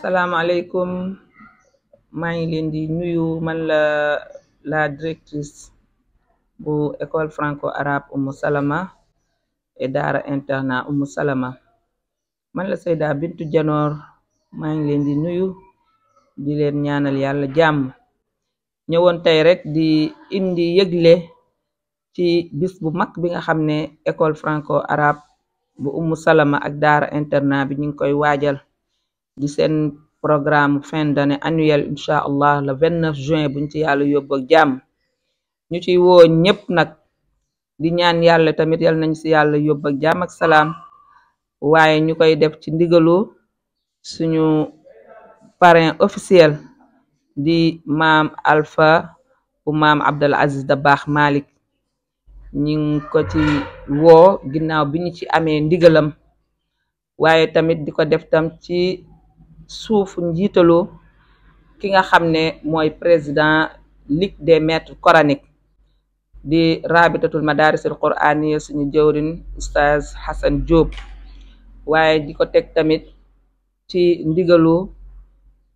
salaamaaleykum maa ngi leen di nuyu man la directrice bu école franco-arabe Umu Salama et daara internat Umu Salama man la Seyda Bintu Janoor maa ngi leen di nuyu di leen ñaanal yàlla jàmm. ñëwoon tey rek di indi yëgle ci bis bu mag bi nga xam ne école franco-arabe bu Umu Salama ak daara internat bi ñu ngi koy waajal di seen programme fin d'année annuel incha allah le 29 juin buñ ci yàlla yóbbu ak jàmm. ñu ciy woo ñépp nag di ñaan yàlla tamit yal nañ ci yàlla yóbbu ak jàmm ak salaam, waaye ñu koy def ci ndigalu suñu parrain officiel di maam Alpha bu maam Abdul Aziz Dabakh Malik. ñu ngi ko ci woo ginnaaw bi ñu ci amee ndigalam, waaye tamit di ko def tam ci suufu njiitalu ki nga xam ne mooy président ligue des maîtres coraniques di rabitatul madarisul qur'aniya suñu jëwrin oustaz Hassan Diop, waaye di ko teg tamit ci ndigalu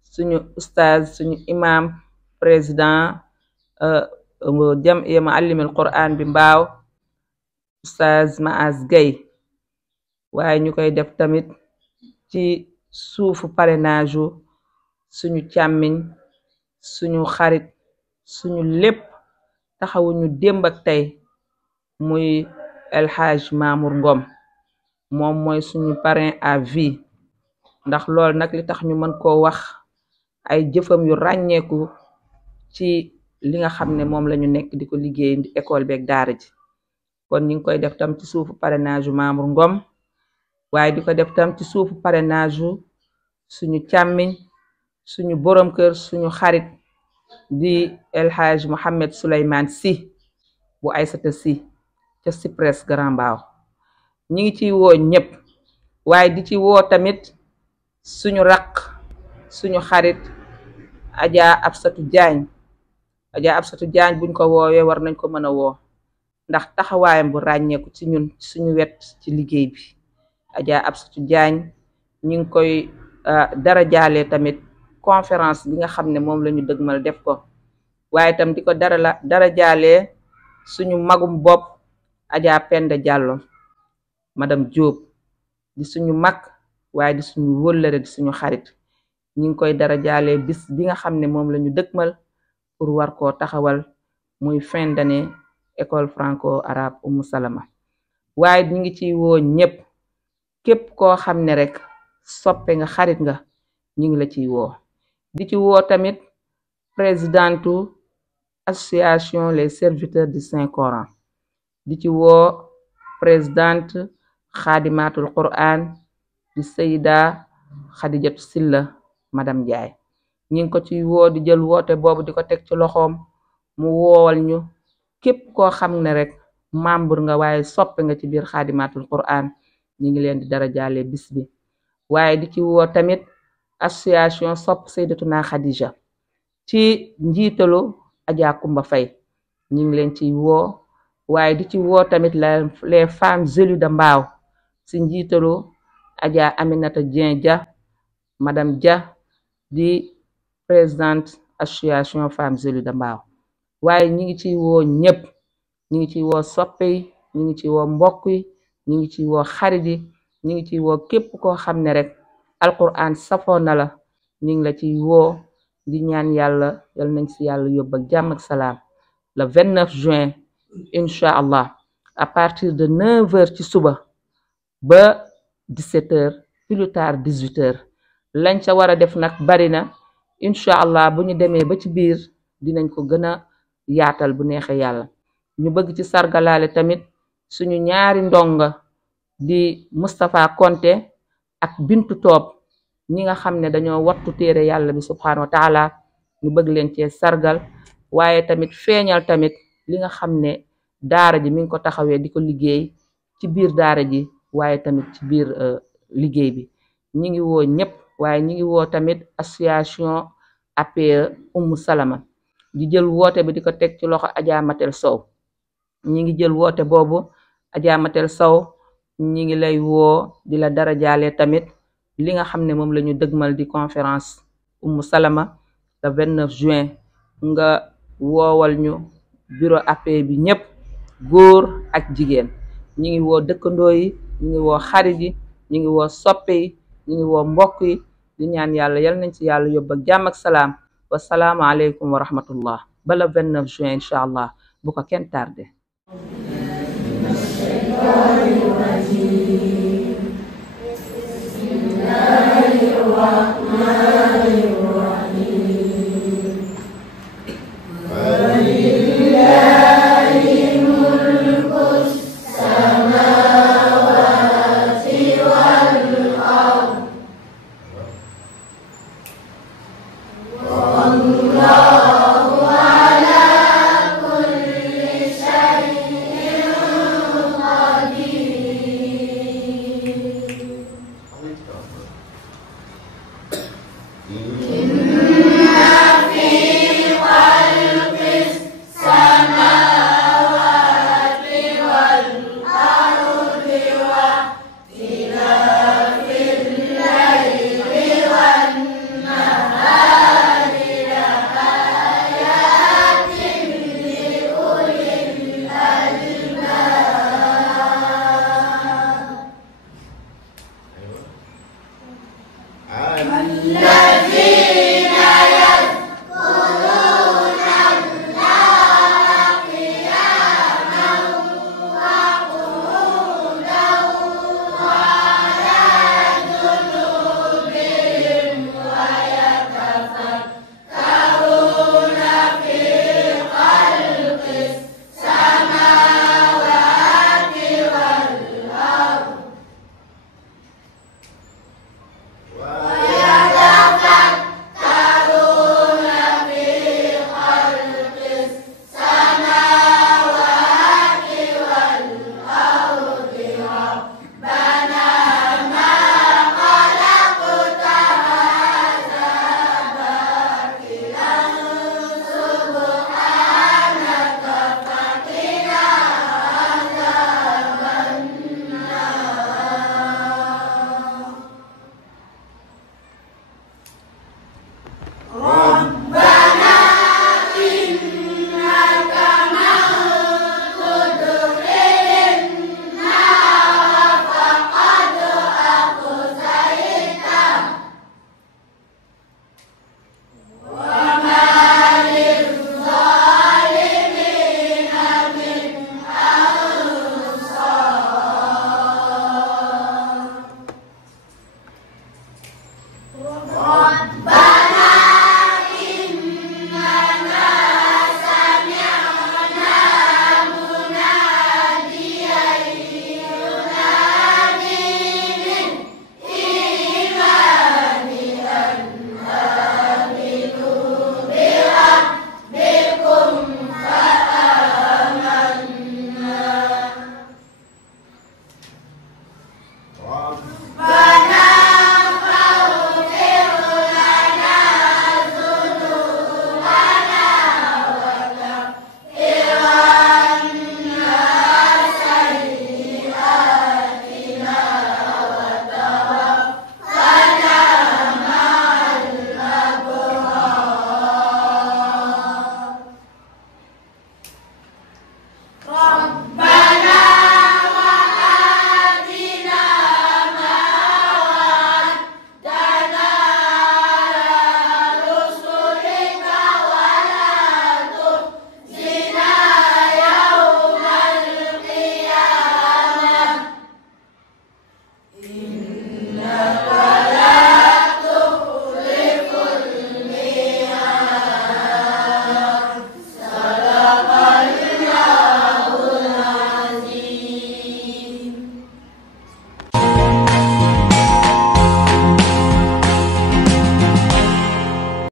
suñu oustaz suñu imam président jamiya muallimul qur'an bi mbaaw oustaz Maaz Gueye, waaye ñu koy def tamit ci suufu parrainage suñu càmmiñ suñu xarit suñu lépp taxawuñu démb ak tey muy El Hadj Mamour Ngom. moom mooy suñu parrain à vie, ndax loolu nag li tax ñu mën koo wax ay jëfam yu ràññeeku ci li nga xam ne moom lañu nekk di ko liggéey di école beeg daara ji. kon ñu ngi koy def tam ci suufu parrainage Mamour Ngom, waaye di ko def tam ci suufu parrainage suñu càmmiñ suñu borom kër suñu xarit di El Hadj Mohamed Souleymane Sy bu Aysata Sy ca Cyprès Grand Mbao. ñi ngi ciy woo ñépp, waaye di ci woo tamit suñu raq suñu xarit Adja Absatou Diagne. Adja Absatou Diagne buñ ko woowee war nañ ko mën a woo ndax taxawaayam bu ràññeeku ci ñun suñu wet ci liggéey bi. Adja Absatou Diagne ñu ngi koy dara jaalee tamit conférence bi nga xam ne moom la ñu dëgmal def ko, waaye itam di ko dara jaalee suñu magum bopp Adja Penda Diallo madame Diop di suñu mag, waaye di suñu wóllëre di suñu xarit. ñu ngi koy dara jaalee bis bi nga xam ne moom la ñu dëgmal pour war koo taxawal muy fin d'année école franco-arabe Umu Salama. waaye ñu ngi ciy woo ñépp, képp koo xam ne rek soppe nga xarit nga ñu ngi la ciy woo. di ci woo tamit présidentu association les serviteurs du Saint Coran, di ci woo présidente xaadimatul Qur'an di Seyda Khadijatu Silla madame Ndiaye. ñi ngi ko ciy woo di jël woote boobu di ko teg ci loxoom mu woowal ñu képp koo xam ne rek membre nga waaye soppe nga ci biir xaadimatul Qur'an. ñi ngi leen di dara jaale bis bi, waaye di ci woo tamit association sopp Sayyidatuna Khadija ci njiitalu Adja Kumba Fay. ñi ngi leen ciy woo, waaye di ci woo tamit les femmes élues de Mbao ci njiitalu Adja Aminata Dieng Dia madame Dia di présidente association femmes élues de Mbao. waaye ñi ngi ciy woo ñépp, ñi ngi ciy woo soppe yi, ñi ngi ciy woo mbokk yi, ñi ngi ciy woo xarit yi, ñi ngi ciy woo képp koo xam ne rek alquran safoo na la. ñi ngi la ciy woo di ñaan yàlla yal nañ ci yàlla yóbbu ak jàmm ak salaam le 29 juin incha allah à partir de 9h ci suba ba 17h plus tard 18h. lañ ca war a def nag bari na, incha allah bu ñu demee ba ci biir dinañ ko gën a yaatal bu neexee yàlla. ñu bëgg ci sargalaale tamit suñu ñaari ndonga di Moustapha Konté ak Bintu Toob, ñi nga xam ne dañoo wattu téere yàlla bi subhanahu wa taala. ñu bëgg leen cee sargal, waaye tamit feeñal tamit li nga xam ne daara ji mi ngi ko taxawee di ko liggéey ci biir daara ji, waaye tamit ci biir liggéey bi. ñi ngi woo ñépp, waaye ñi ngi woo tamit association APE Umu Salama di jël woote bi di ko teg ci loxo Adja Matel Sow. ñi ngi jël woote boobu Adja Matel Sow ñi ngi lay woo di la dara jaale tamit li nga xam ne moom la ñu dëgmal di conférence Umu Salama le 29 juin nga woowal ñu bureau AP bi ñëpp góor ak jigéen. ñi ngi woo dëkkandoo yi, ñi ngi woo xarit yi, ñi ngi woo soppe yi, ñi ngi woo mbokk yi di ñaan yàlla yal nañ ci yàlla yóbbu ak jàmm ak salaam. wasalaamu aleykum wa rahmatullah ba le 29 juin incha allah bu ko kenn tardé. Mm-hmm.